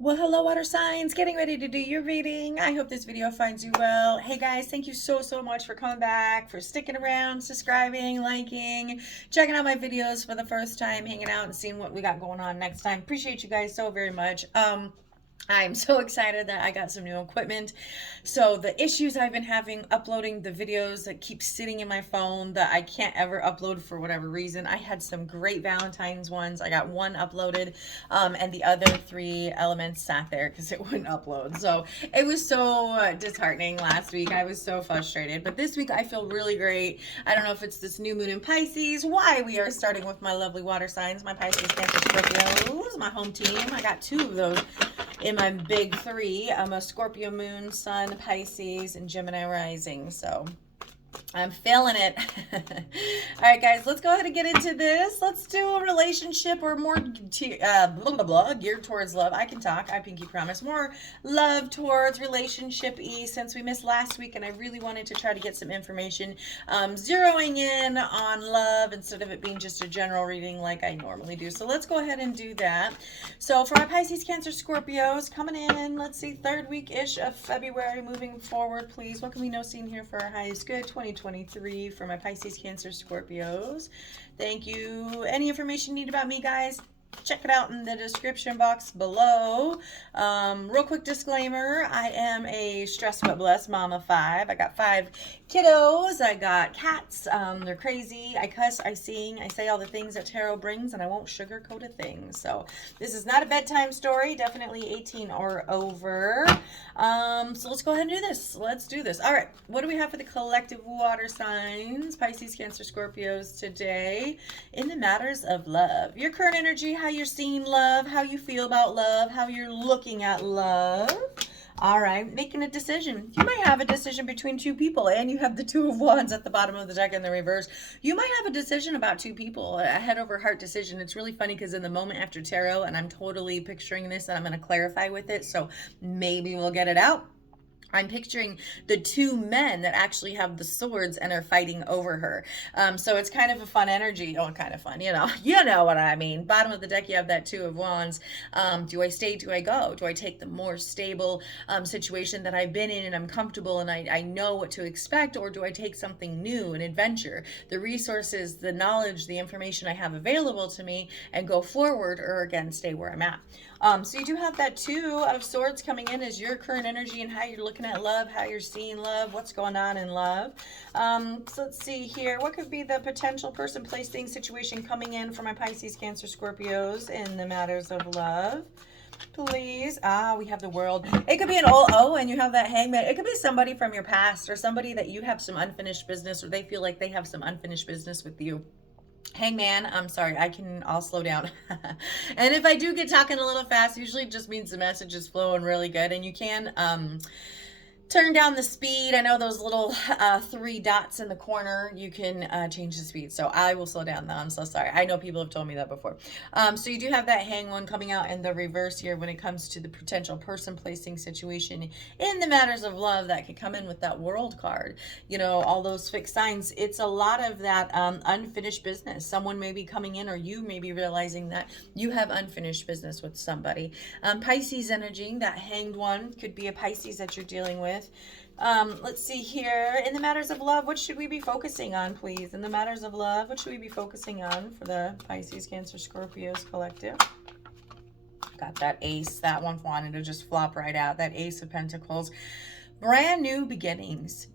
Well, hello, water signs. Getting ready to do your reading. I hope this video finds you well. Hey, guys, thank you so much for coming back, for sticking around, subscribing, liking, checking out my videos for the first time, hanging out and seeing what we got going on next time. Appreciate you guys so very much. I'm so excited that I got some new equipment. So the issues I've been having uploading the videos that keep sitting in my phone that I can't ever upload for whatever reason. I had some great Valentine's ones. I got one uploaded, and the other three elements sat there because it wouldn't upload. So it was so disheartening last week. I was so frustrated. But this week I feel really great. I don't know if it's this new moon in Pisces, why we are starting with my lovely water signs, my Pisces, Cancer, Scorpios, my home team. I got two of those in my big three. I'm a Scorpio moon, sun, Pisces, and Gemini rising. So I'm feeling it. All right, guys, let's go ahead and get into this. Let's do a relationship or more geared towards love. I can talk. I pinky promise. More love towards relationship-y since we missed last week, and I really wanted to try to get some information zeroing in on love instead of it being just a general reading like I normally do. So let's go ahead and do that. So for my Pisces, Cancer, Scorpios coming in, let's see, third week-ish of February moving forward, please. What can we know seen here for our highest good 2023 for my Pisces, Cancer, Scorpios? Thank you. Any information you need about me, guys? Check it out in the description box below. Real quick disclaimer, I am a stressed but blessed mama 5. I got 5 kiddos. I got cats. They're crazy. I cuss, I sing, I say all the things that tarot brings, and I won't sugarcoat a thing. So this is not a bedtime story, definitely 18 or over. So let's go ahead and do this. Let's do this. All right, what do we have for the collective water signs, Pisces, Cancer, Scorpios today in the matters of love? Your current energy, how you're seeing love, how you feel about love, how you're looking at love. All right, making a decision. You might have a decision between two people, and you have the Two of Wands at the bottom of the deck in the reverse. You might have a decision about two people, a head over heart decision. It's really funny because in the moment after tarot, and I'm totally picturing this, and I'm going to clarify with it, so maybe we'll get it out. I'm picturing the two men that actually have the swords and are fighting over her. So it's kind of a fun energy. Oh, kind of fun, you know what I mean. Bottom of the deck, you have that Two of Wands. Do I stay? Do I go? Do I take the more stable situation that I've been in and I'm comfortable and I know what to expect? Or do I take something new, an adventure, the resources, the knowledge, the information I have available to me and go forward, or again, stay where I'm at? So you do have that Two of Swords coming in as your current energy and how you're looking at love, how you're seeing love, what's going on in love. So let's see here. What could be the potential person, place, thing, situation coming in for my Pisces, Cancer, Scorpios in the matters of love? Please. We have the World. It could be an oh, and you have that Hangman. It could be somebody from your past or somebody that you have some unfinished business, or they feel like they have some unfinished business with you. Hangman, I'm sorry, I'll slow down. And if I do get talking a little fast, usually it just means the message is flowing really good, and you can turn down the speed. I know those little 3 dots in the corner, you can change the speed. So I will slow down though. I'm so sorry. I know people have told me that before. So you do have that hang one coming out in the reverse here when it comes to the potential person placing situation in the matters of love that could come in with that World card. You know, all those fixed signs. It's a lot of that unfinished business. Someone may be coming in, or you may be realizing that you have unfinished business with somebody. Pisces energy, that hanged one could be a Pisces that you're dealing with. Let's see here. In the matters of love, what should we be focusing on, please? In the matters of love, what should we be focusing on for the Pisces, Cancer, Scorpios collective? Got that Ace. That one wanted to just flop right out. That Ace of Pentacles. Brand new beginnings,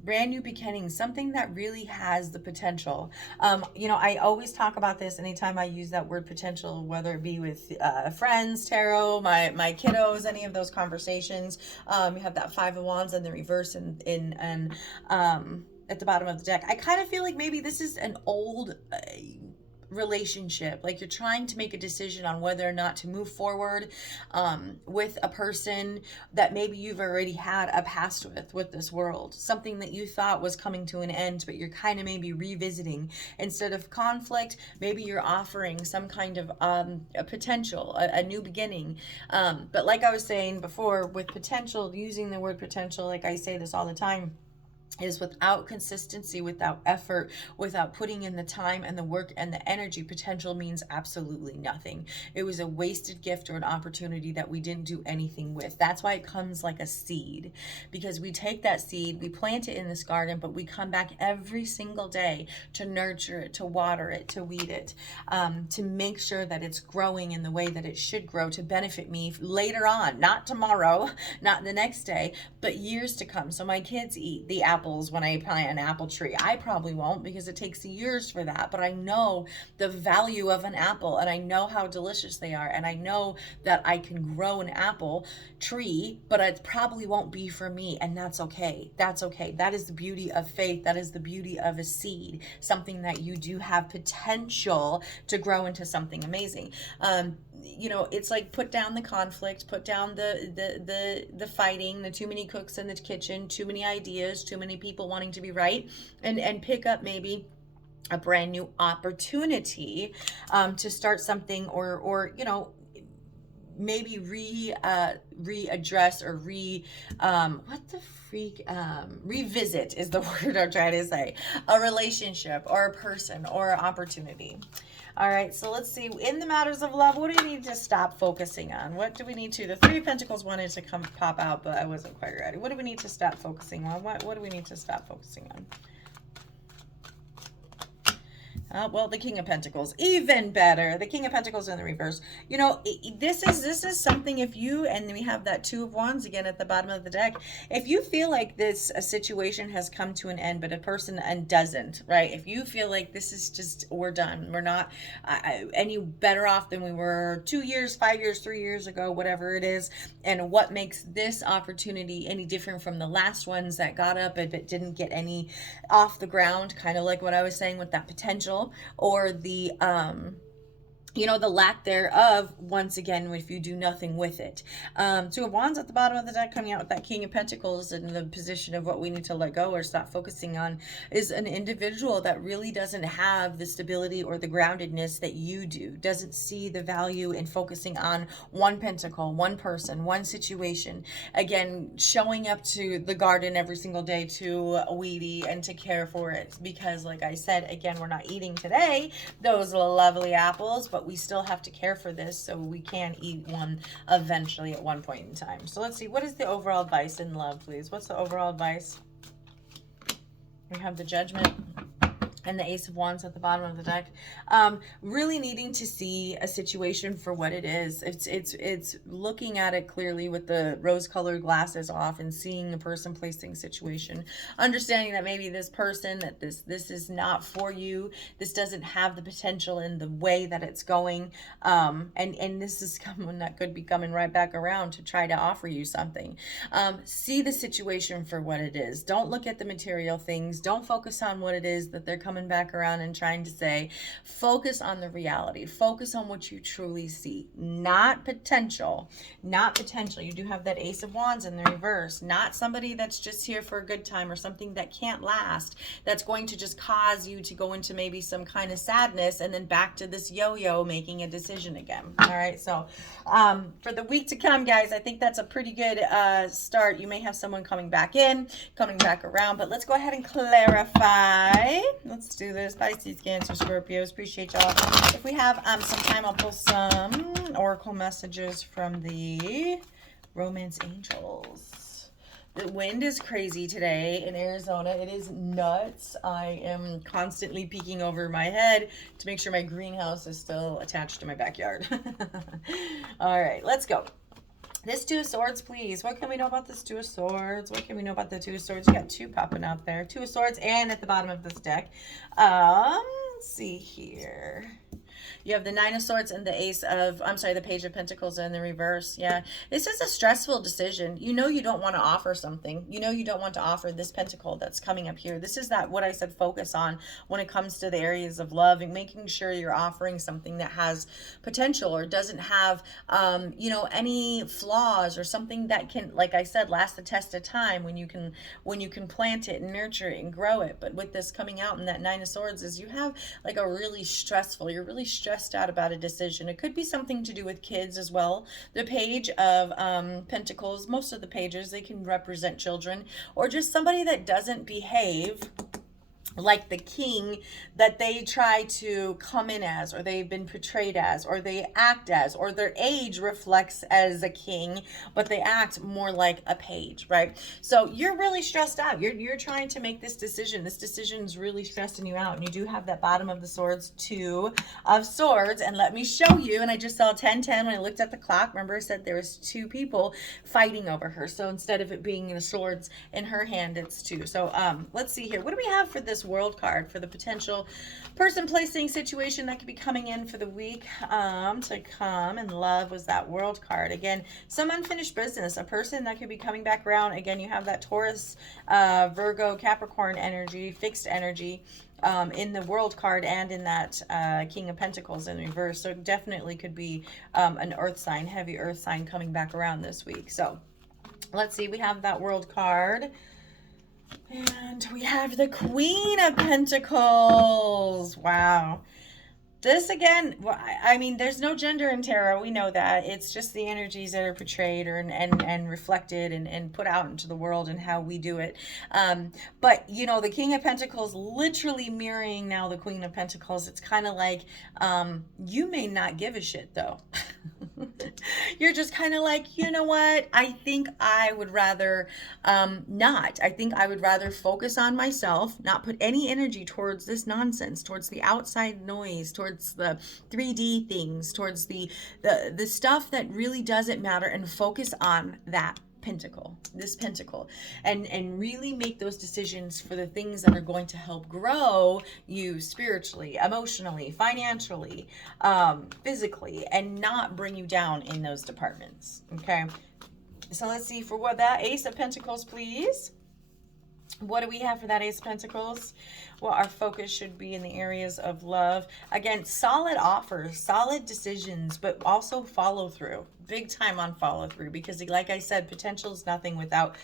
something that really has the potential. I always talk about this anytime I use that word potential, whether it be with friends, tarot, my kiddos, any of those conversations. You have that Five of Wands in the reverse and at the bottom of the deck. I kind of feel like maybe this is an old relationship, like you're trying to make a decision on whether or not to move forward with a person that maybe you've already had a past with this world, something that you thought was coming to an end, but you're kind of maybe revisiting. Instead of conflict, maybe you're offering some kind of a potential, a new beginning. But like I was saying before, with potential, using the word potential, like I say this all the time, is without consistency, without effort, without putting in the time and the work and the energy, potential means absolutely nothing. It was a wasted gift or an opportunity that we didn't do anything with. That's why it comes like a seed, because we take that seed, we plant it in this garden, but we come back every single day to nurture it, to water it, to weed it, to make sure that it's growing in the way that it should grow to benefit me later on, not tomorrow, not the next day, but years to come. So my kids eat the apples when I plant an apple tree. I probably won't, because it takes years for that, but I know the value of an apple, and I know how delicious they are, and I know that I can grow an apple tree, but it probably won't be for me, and that's okay. That's okay. That is the beauty of faith. That is the beauty of a seed, something that you do have potential to grow into something amazing. You know, it's like, put down the conflict, put down the fighting, the too many cooks in the kitchen, too many ideas, too many people wanting to be right, and pick up maybe a brand new opportunity to start something, or you know, maybe readdress or revisit is the word I'm trying to say, a relationship or a person or an opportunity. All right, so let's see. In the matters of love, what do we need to stop focusing on? What do we need to? The Three of Pentacles wanted to come pop out, but I wasn't quite ready. What do we need to stop focusing on? What do we need to stop focusing on? Well, the King of Pentacles, even better. The King of Pentacles in the reverse. You know, this is something, if you, and we have that Two of Wands again at the bottom of the deck. If you feel like this a situation has come to an end, but a person and doesn't, right? If you feel like this is just, we're done, we're not any better off than we were 2 years, 5 years, 3 years ago, whatever it is, and what makes this opportunity any different from the last ones that got up but didn't get any off the ground, kind of like what I was saying with that potential, or the you know, the lack thereof, once again, if you do nothing with it. Two of Wands at the bottom of the deck, coming out with that King of Pentacles in the position of what we need to let go or stop focusing on, is an individual that really doesn't have the stability or the groundedness that you do, doesn't see the value in focusing on one pentacle, one person, one situation. Again, showing up to the garden every single day to weedy and to care for it, because like I said, again, we're not eating today those lovely apples, but we still have to care for this so we can eat one eventually at one point in time. So let's see, what is the overall advice in love, please? What's the overall advice? We have the Judgment and the Ace of Wands at the bottom of the deck. Really needing to see a situation for what it is. It's looking at it clearly with the rose-colored glasses off and seeing a person, place, thing, situation. Understanding that maybe this person, that this is not for you. This doesn't have the potential in the way that it's going. And this is someone that could be coming right back around to try to offer you something. See the situation for what it is. Don't look at the material things. Don't focus on what it is that they're coming back around and trying to say. Focus on the reality. Focus on what you truly see, not potential. Not potential. You do have that Ace of Wands in the reverse. Not somebody that's just here for a good time, or something that can't last, that's going to just cause you to go into maybe some kind of sadness and then back to this yo-yo making a decision again. All right, so for the week to come, guys, I think that's a pretty good start. You may have someone coming back in, coming back around, but let's go ahead and clarify. Let's do this. Pisces, Cancer, Scorpios. Appreciate y'all. If we have some time, I'll pull some oracle messages from the Romance Angels. The wind is crazy today in Arizona. It is nuts. I am constantly peeking over my head to make sure my greenhouse is still attached to my backyard. All right, let's go. This Two of Swords, please. What can we know about this Two of Swords? What can we know about the Two of Swords? You got two popping out there. Two of Swords, and at the bottom of this deck. Let's see here. You have the Nine of Swords and the the Page of Pentacles in the reverse. Yeah, this is a stressful decision. You know you don't want to offer something. You know you don't want to offer this pentacle that's coming up here. This is what I said, focus on when it comes to the areas of love, and making sure you're offering something that has potential or doesn't have, you know, any flaws, or something that can, like I said, last the test of time when you can plant it and nurture it and grow it. But with this coming out in that Nine of Swords, is you have like a really stressful, you're really stressed out about a decision. It could be something to do with kids as well. The page of Pentacles, most of the pages, they can represent children, or just somebody that doesn't behave like the king that they try to come in as, or they've been portrayed as, or they act as, or their age reflects as a king, but they act more like a page, right? So you're really stressed out. You're trying to make this decision. This decision is really stressing you out. And you do have that bottom of the swords, 2 of swords. And let me show you. And I just saw 10:10 when I looked at the clock. Remember, I said there was 2 people fighting over her. So instead of it being the swords in her hand, it's 2. So let's see here. What do we have for this world card for the potential person, placing, situation that could be coming in for the week to come? And love was that world card. Again, some unfinished business, a person that could be coming back around. Again, you have that Taurus, Virgo, Capricorn energy, fixed energy in the world card, and in that King of Pentacles in reverse. So it definitely could be an earth sign, heavy earth sign coming back around this week. So let's see, we have that world card. And we have the Queen of Pentacles. Wow. This again, I mean, there's no gender in tarot. We know that. It's just the energies that are portrayed and reflected and put out into the world and how we do it. But, you know, the King of Pentacles literally mirroring now the Queen of Pentacles. It's kind of like, you may not give a shit, though. You're just kind of like, you know what? I think I would rather not. I think I would rather focus on myself, not put any energy towards this nonsense, towards the outside noise, towards the 3D things, towards the stuff that really doesn't matter, and focus on that pentacle, this pentacle, and really make those decisions for the things that are going to help grow you spiritually, emotionally, financially, physically, and not bring you down in those departments. Okay, so let's see for what that Ace of Pentacles, please. What do we have for that Ace of Pentacles? Well, our focus should be in the areas of love. Again, solid offers, solid decisions, but also follow through. Big time on follow through, because like I said, potential is nothing without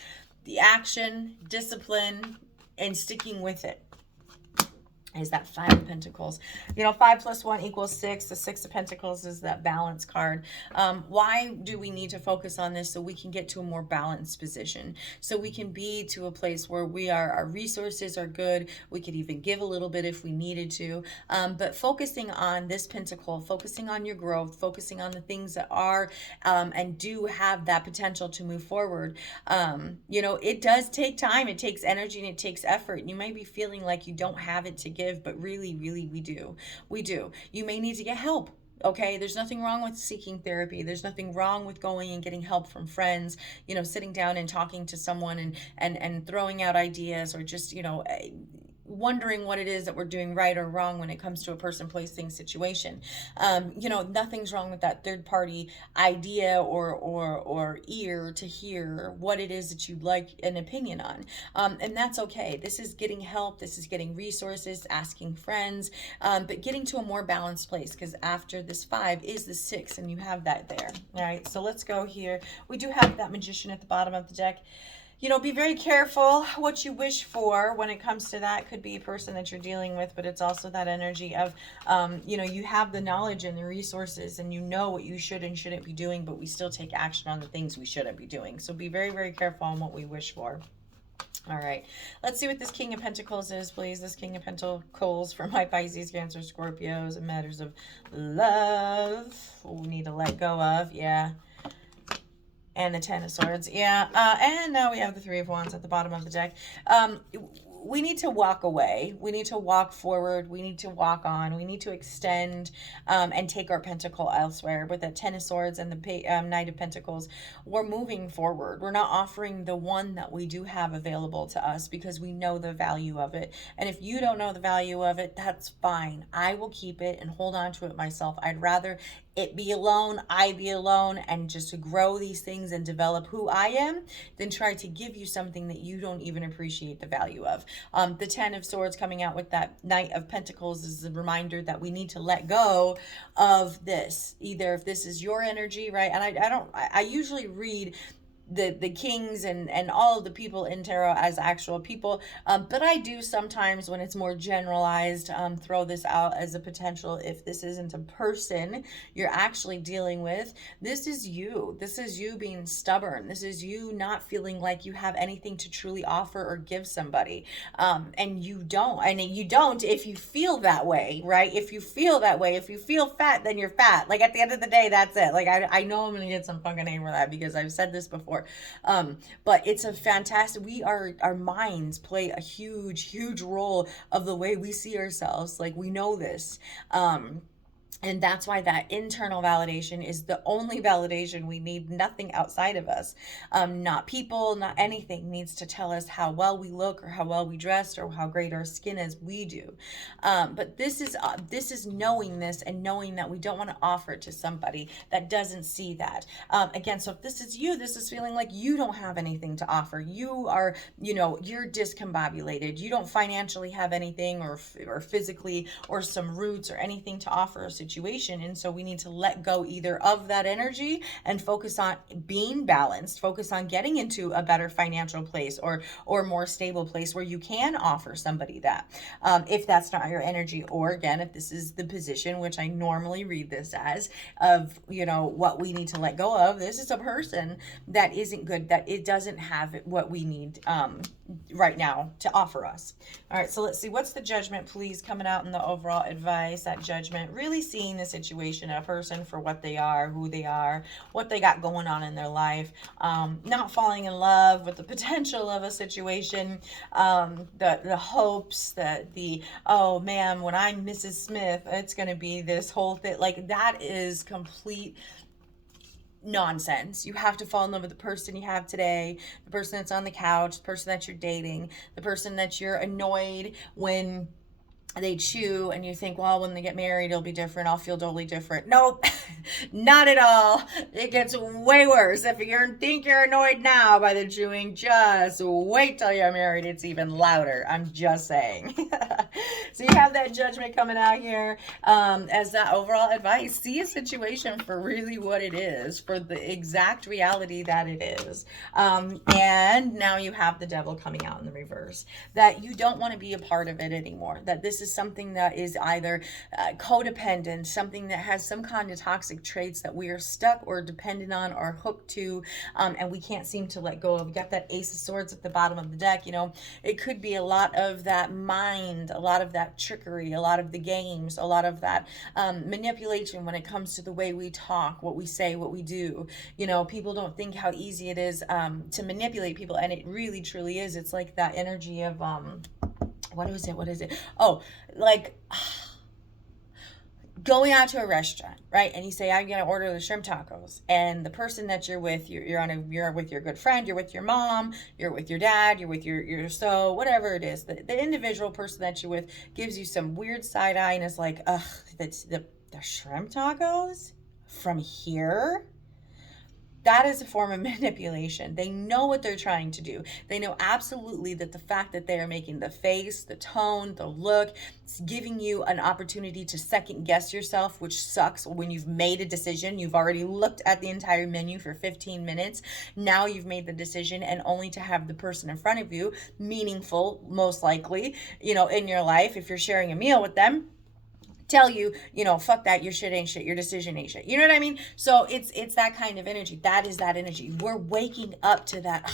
the action, discipline, and sticking with it. Is that 5 of Pentacles. You know, 5 + 1 = 6. The 6 of Pentacles is that balance card. Why do we need to focus on this? So we can get to a more balanced position. So we can be to a place where our resources are good. We could even give a little bit if we needed to. But focusing on this pentacle, focusing on your growth, focusing on the things that are and do have that potential to move forward. You know, it does take time. It takes energy and it takes effort. And you might be feeling like you don't have it to give, but really we do. You may need to get help. Okay, there's nothing wrong with seeking therapy. There's nothing wrong with going and getting help from friends, you know, sitting down and talking to someone and throwing out ideas, or just, you know, wondering what it is that we're doing right or wrong when it comes to a person, place, thing, situation. You know, nothing's wrong with that third party idea or ear to hear what it is that you'd like an opinion on. And that's okay. This is getting help. This is getting resources, asking friends, but getting to a more balanced place, because after this 5 is the 6, and you have that there. All right, so let's go here. We do have that Magician at the bottom of the deck. You know, be very careful what you wish for when it comes to that. Could be a person that you're dealing with, but it's also that energy of, you know, you have the knowledge and the resources, and you know what you should and shouldn't be doing, but we still take action on the things we shouldn't be doing. So be very careful on what we wish for. All right, let's see what this King of Pentacles is, please. This King of Pentacles for my Pisces, Cancer, Scorpios, and matters of love. We need to let go of, yeah. And the 10 of Swords. Yeah. And now we have the 3 of Wands at the bottom of the deck. We need to walk away. We need to walk forward. We need to walk on. We need to extend and take our pentacle elsewhere. With the 10 of Swords and the Knight of Pentacles, we're moving forward. We're not offering the one that we do have available to us because we know the value of it. And if you don't know the value of it, that's fine. I will keep it and hold on to it myself. I'd rather it be alone, I be alone, and just to grow these things and develop who I am, than try to give you something that you don't even appreciate the value of. The 10 of Swords coming out with that Knight of Pentacles is a reminder that we need to let go of this. Either if this is your energy, right? And I usually read the kings and all of the people in tarot as actual people, but I do sometimes, when it's more generalized, throw this out as a potential. If this isn't a person you're actually dealing with, this is you being stubborn. This is you not feeling like you have anything to truly offer or give somebody, and you don't if you feel that way, right? If you feel that way, if you feel fat, then you're fat. Like, at the end of the day, that's it. Like, I know I'm gonna get some fucking name for that because I've said this before, but it's a fantastic, our minds play a huge role of the way we see ourselves. Like, we know this. And that's why that internal validation is the only validation we need. Nothing outside of us, not people, not anything, needs to tell us how well we look or how well we dressed or how great our skin is. We do. But this is knowing this and knowing that we don't want to offer it to somebody that doesn't see that. Again, so if this is you, this is feeling like you don't have anything to offer. You are, you're discombobulated. You don't financially have anything or physically or some roots or anything to offer a situation. And so we need to let go either of that energy and focus on being balanced, focus on getting into a better financial place or more stable place where you can offer somebody that, if that's not your energy. Or again, if this is the position, which I normally read this as, of what we need to let go of, this is a person that isn't good, that it doesn't have what we need right now to offer us. All right, so let's see, what's the judgment, please, coming out in the overall advice. That judgment, really seeing the situation, a person for what they are, who they are, what they got going on in their life, not falling in love with the potential of a situation, the hopes that oh man, when I'm Mrs. Smith, it's going to be this whole thing. Like, that is complete nonsense. You have to fall in love with the person you have today, the person that's on the couch, the person that you're dating, the person that you're annoyed when they chew and you think, well, when they get married, it'll be different. I'll feel totally different. Nope, not at all. It gets way worse. If you think you're annoyed now by the chewing, just wait till you're married. It's even louder. I'm just saying. So you have that judgment coming out here as that overall advice. See a situation for really what it is, for the exact reality that it is. And now you have the devil coming out in the reverse, that you don't want to be a part of it anymore, that this is something that is either codependent, something that has some kind of toxic traits that we are stuck or dependent on or hooked to, and we can't seem to let go of. We got that Ace of Swords at the bottom of the deck. It could be a lot of that mind, a lot of that trickery, a lot of the games, a lot of that manipulation when it comes to the way we talk, what we say, what we do. People don't think how easy it is to manipulate people, and it really truly is. It's like that energy of what is it? Oh, like going out to a restaurant, right? And you say, I'm going to order the shrimp tacos. And the person that you're with, you're with your good friend, you're with your mom, you're with your dad, you're with your whatever it is. The individual person that you're with gives you some weird side eye and is like, ugh, that's the shrimp tacos from here? That is a form of manipulation. They know what they're trying to do. They know absolutely that the fact that they are making the face, the tone, the look, it's giving you an opportunity to second guess yourself, which sucks when you've made a decision. You've already looked at the entire menu for 15 minutes. Now you've made the decision, and only to have the person in front of you, meaningful, most likely, in your life, if you're sharing a meal with them, tell you, fuck that, your shit ain't shit, your decision ain't shit. You know what I mean? So it's that kind of energy. That is that energy. We're waking up to that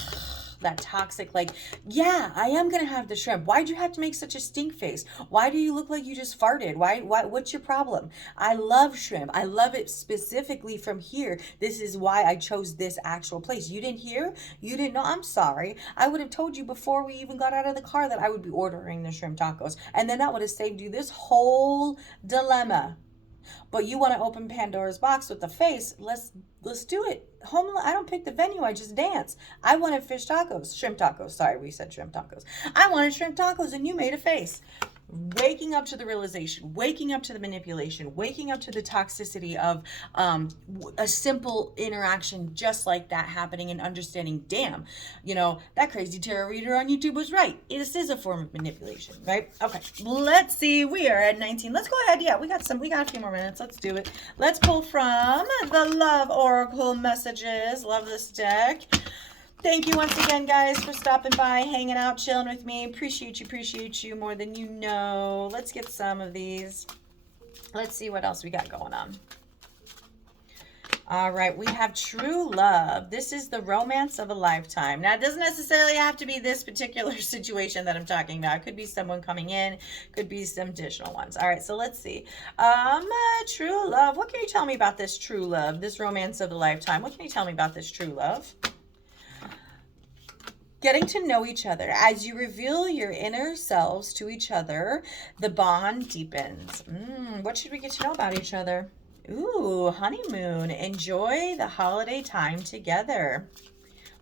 toxic, like, yeah, I am gonna have the shrimp. Why'd you have to make such a stink face? Why do you look like you just farted? Why what's your problem? I love shrimp. I love it specifically from here. This is why I chose this actual place. You didn't hear? You didn't know? I'm sorry. I would have told you before we even got out of the car that I would be ordering the shrimp tacos, and then that would have saved you this whole dilemma. But you want to open Pandora's box with the face. Let's do it. I don't pick the venue, I just dance. I wanted shrimp tacos. Sorry, we said shrimp tacos. I wanted shrimp tacos and you made a face. waking up to the realization, waking up to the manipulation, waking up to the toxicity of a simple interaction just like that happening, and understanding, damn, you know, that crazy tarot reader on YouTube was right. This is a form of manipulation, right? Okay, let's see. We are at 19. Let's go ahead. Yeah, we got a few more minutes. Let's do it. Let's pull from the Love Oracle messages. Love this deck. Thank you once again, guys, for stopping by, hanging out, chilling with me. Appreciate you more than you know. Let's get some of these. Let's see what else we got going on. All right, we have true love. This is the romance of a lifetime. Now, it doesn't necessarily have to be this particular situation that I'm talking about. It could be someone coming in, could be some additional ones. All right, so let's see. True love. What can you tell me about this true love, this romance of a lifetime? What can you tell me about this true love? Getting to know each other. As you reveal your inner selves to each other, the bond deepens. What should we get to know about each other? Ooh, honeymoon. Enjoy the holiday time together.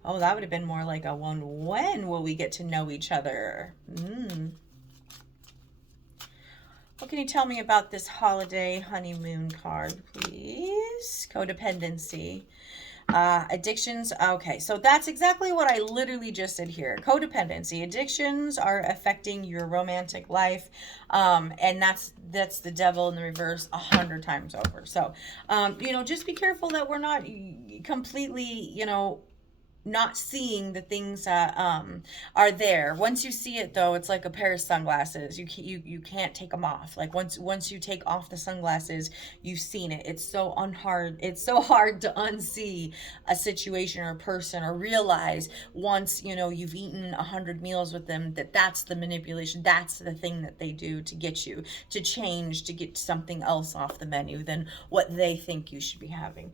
Oh, that would have been more like a one. When will we get to know each other? What can you tell me about this holiday honeymoon card, please? Codependency. Addictions. Okay, so that's exactly what I literally just said here. Codependency. Addictions are affecting your romantic life, and that's the devil in the reverse 100 times over. So, you know, just be careful that we're not completely, you know, not seeing the things that are there. Once you see it, though, it's like a pair of sunglasses. You can't take them off. Like once you take off the sunglasses, you've seen it. It's so hard to unsee a situation or a person, or realize once, you know, you've eaten 100 meals with them, that that's the manipulation. That's the thing that they do to get you to change, to get something else off the menu than what they think you should be having.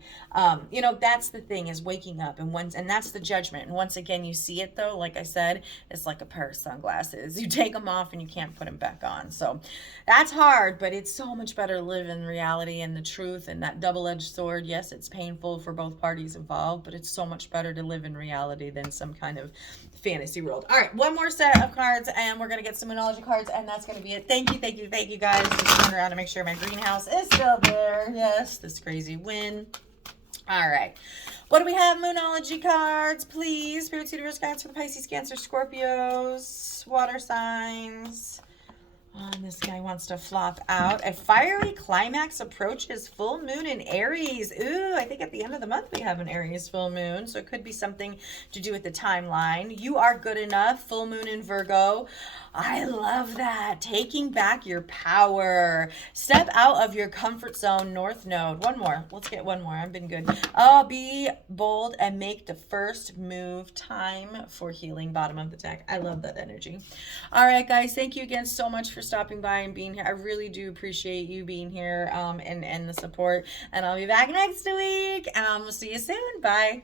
You know, that's the thing, is waking up, and that's the judgment. And once again, you see it, though, like I said, it's like a pair of sunglasses. You take them off and you can't put them back on. So that's hard, but it's so much better to live in reality and the truth, and that double-edged sword. Yes, it's painful for both parties involved, but it's so much better to live in reality than some kind of fantasy world. All right, one more set of cards, and we're going to get some Moonology cards, and that's going to be it. Thank you, guys. Just turn around to make sure my greenhouse is still there. Yes, this crazy wind. All right. What do we have? Moonology cards, please. Spirit, universe guides for the Pisces, Cancer, Scorpios, water signs. This guy wants to flop out. A fiery climax approaches. Full moon in Aries. Ooh, I think at the end of the month we have an Aries full moon. So it could be something to do with the timeline. You are good enough. Full moon in Virgo. I love that. Taking back your power. Step out of your comfort zone, North Node. One more. Let's get one more. I've been good. Be bold and make the first move. Time for healing, bottom of the deck. I love that energy. All right, guys. Thank you again so much for stopping by and being here. I really do appreciate you being here and the support. And I'll be back next week. We'll see you soon. Bye.